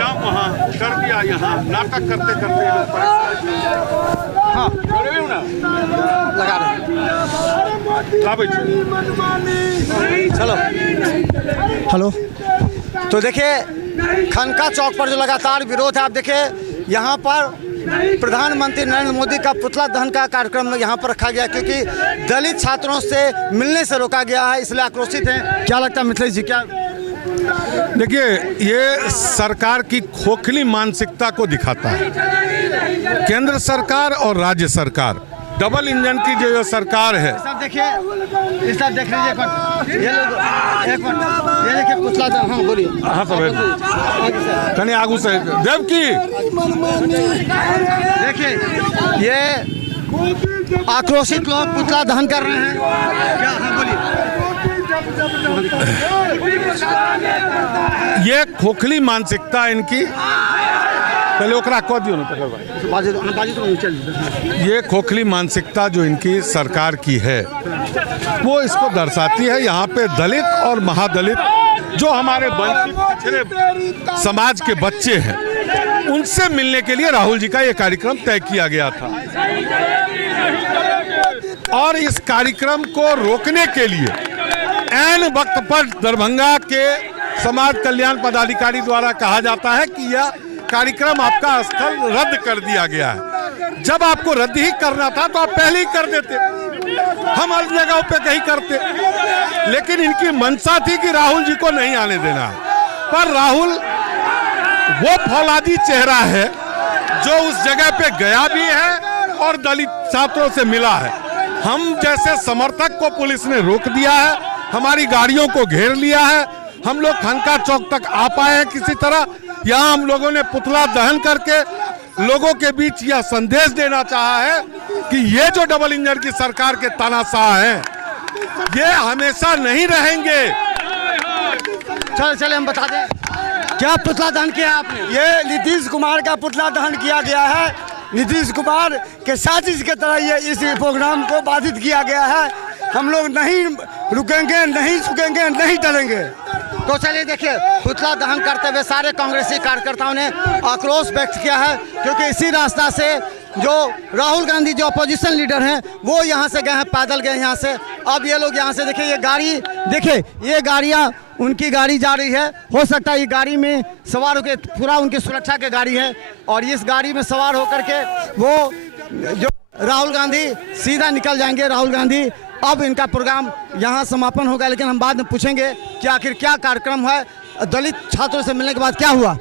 जाम वहाँ कर दिया, यहाँ नाटक करते करते ये लोग परेशान। हाँ लगा रहे लाबै छै। चलो हेलो। तो देखिए खनका चौक पर जो लगातार विरोध है, आप देखिए यहाँ पर प्रधानमंत्री नरेंद्र मोदी का पुतला दहन का कार्यक्रम यहाँ पर रखा गया, क्योंकि दलित छात्रों से मिलने से रोका गया है, इसलिए आक्रोशित हैं। क्या लगता है मिथिलेश जी, क्या? देखिए ये सरकार की खोखली मानसिकता को दिखाता है। केंद्र सरकार और राज्य सरकार डबल इंजन की जो सरकार है। सब देखिए, इस सब देख लीजिए, ये लोग एक मिनट, ये देखिए पुतला दहन। हाँ बोलिए। हाँ सब कहीं आगू से देव की देखिए ये आक्रोशित लोग पुतला दहन कर रहे हैं। क्या? हाँ बोलिए। ये खोखली मानसिकता इनकी, पहले ओकरा कह दियो ना ये खोखली मानसिकता जो इनकी सरकार की है वो इसको दर्शाती है। यहाँ पे दलित और महादलित जो हमारे वंचित पिछड़े समाज के बच्चे हैं उनसे मिलने के लिए राहुल जी का ये कार्यक्रम तय किया गया था, और इस कार्यक्रम को रोकने के लिए ऐन वक्त पर दरभंगा के समाज कल्याण पदाधिकारी द्वारा कहा जाता है कि यह कार्यक्रम आपका स्थल रद्द कर दिया गया है। जब आपको रद्द ही करना था तो आप पहले ही कर देते, हम हर जगहों पे कहीं करते, लेकिन इनकी मंशा थी कि राहुल जी को नहीं आने देना है। पर राहुल वो फौलादी चेहरा है जो उस जगह पे गया भी है और दलित छात्रों से मिला है। हम जैसे समर्थक को पुलिस ने रोक दिया है, हमारी गाड़ियों को घेर लिया है, हम लोग खनका चौक तक आ पाए हैं किसी तरह। यहाँ हम लोगों ने पुतला दहन करके लोगों के बीच यह संदेश देना चाहा है कि ये जो डबल इंजन की सरकार के तानाशाह हैं ये हमेशा नहीं रहेंगे। चले हम बता दें क्या पुतला दहन किया आपने? ये नीतीश कुमार का पुतला दहन किया गया है। नीतीश कुमार के साजिश की तरह ये इस प्रोग्राम को बाधित किया गया है। हम लोग नहीं रुकेंगे, नहीं झुकेंगे, नहीं डरेंगे। तो चलिए देखिए पुतला दहन करते हुए सारे कांग्रेसी कार्यकर्ताओं ने आक्रोश व्यक्त किया है, क्योंकि इसी रास्ता से जो राहुल गांधी जो अपोजिशन लीडर हैं वो यहाँ से गए हैं, पैदल गए यहाँ से। अब ये लोग यहाँ से देखिए ये गाड़ी, देखिए ये गाड़ियाँ उनकी गाड़ी जा रही है। हो सकता है ये गाड़ी में सवार होकर, पूरा उनकी सुरक्षा की गाड़ी है, और इस गाड़ी में सवार होकर के वो जो राहुल गांधी सीधा निकल जाएंगे। राहुल गांधी अब इनका प्रोग्राम यहाँ समापन होगा, लेकिन हम बाद में पूछेंगे कि आखिर क्या कार्यक्रम है, दलित छात्रों से मिलने के बाद क्या हुआ।